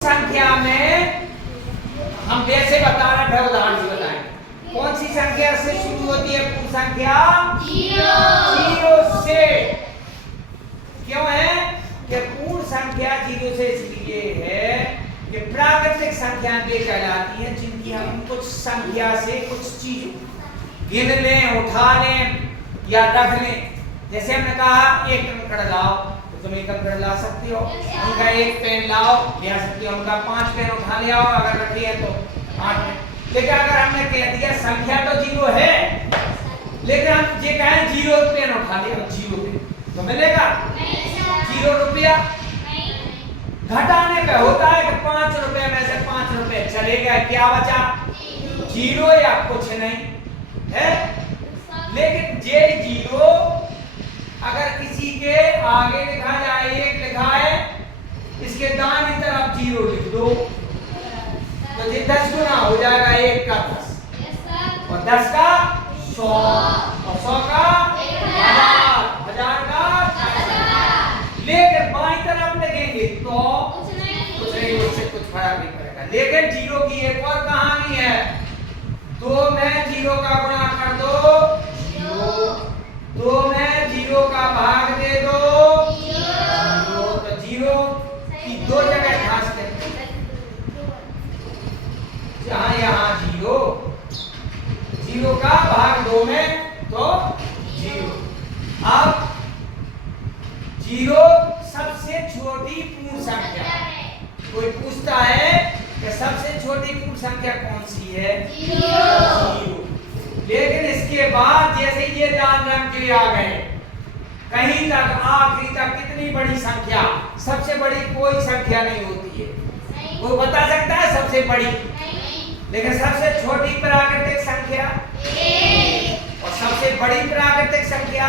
संख्या में हम वैसे बता रहे हैं, उदाहरण से बताएं। कौन सी संख्या से शुरू होती है पूर्ण संख्या? जीरो से। क्यों है कि पूर्ण संख्या जीरो से इसलिए है कि प्राकृतिक संख्याएं वे कहलाती हैं जिनकी हम कुछ संख्या से कुछ चीज गिन लें, उठा लें या रख लें। जैसे हमने कहा एक कंकड़ लाओ, तो तुम एक कंकड़ ला सकती हो। उनका एक पेन लाओ, ले आ सकती हो। उनका 5 पेन उठा ले आओ, अगर रखी है तो 8 पेन। लेकिन अगर हमने कह दिया संख्या तो जीरो है, लेकिन हम ये कहें जीरो पेन उठा लिया, जीरो पेन तो मिलेगा? जीरो रुपया घटाने पे होता है कि 5 रुपए में से 5 रुपए चले गए, क्या बचा? जीरो या कुछ नहीं है। लेकिन ये जीरो अगर किसी के आगे लिखा जाए, एक लिखा है, इसके दाहिनी तरफ जीरो लिख दो तो ये 10 गुना हो जाएगा। 1 का 10 और 10 का 100 और 100 का 1000, 1000 का 1000। लेकिन बाईं तरफ लिखेंगे तो कुछ नहीं, उससे कुछ फर्क नहीं पड़ेगा। लेकिन जीरो की एक और कहानी है, 2 में जीरो का गुणा कर दो, 2 में जीरो का भाग दे दो, तो जीरो की 2 जगह घास दे, जहां यहां जीरो, जीरो का भाग 2 में तो जीरो। अब जीरो सबसे छोटी पूर्ण संख्या। कोई पूछता है कि सबसे छोटी पूर्ण संख्या कौन सी है? जीरो। लेकिन इसके बाद जैसे ये लाल रंग के आ गए, कहीं तक आखिरी तक कितनी बड़ी संख्या? सबसे बड़ी कोई संख्या नहीं होती है। वो बता सकता है सबसे बड़ी? लेकिन सबसे छोटी प्राकृतिक संख्या और सबसे बड़ी प्राकृतिक संख्या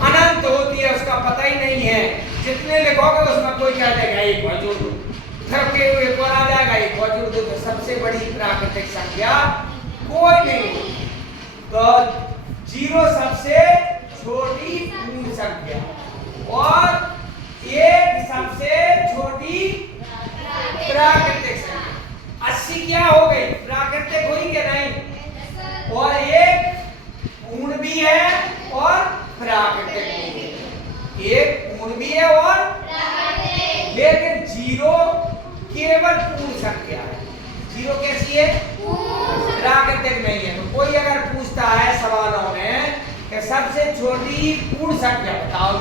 अनंत होती है, उसका पता ही नहीं है। जितने लिखोगे उसमें कोई कह देगा एक और जोड़ दो, फिर के एक और आ जाएगा, एक और जोड़ दो, तो सबसे बड़ी प्राकृतिक संख्या कोई नहीं। तो जीरो सबसे छोटी पूर्ण संख्या और एक सबसे छोटी प्राकृतिक संख्या। 80 क्या हो गई? प्राकृतिक हुई कि नहीं? और एक पूर्ण भी है और प्राकृतिक भी है। एक पूर्ण भी है और प्राकृतिक। लेकिन जीरो केवल पूर्ण संख्या है। जीरो कैसी है? प्राकृतिक नहीं है। तो कोई अगर पूछता है सवालों में कि सबसे छोटी पूर्ण संख्या बताओ,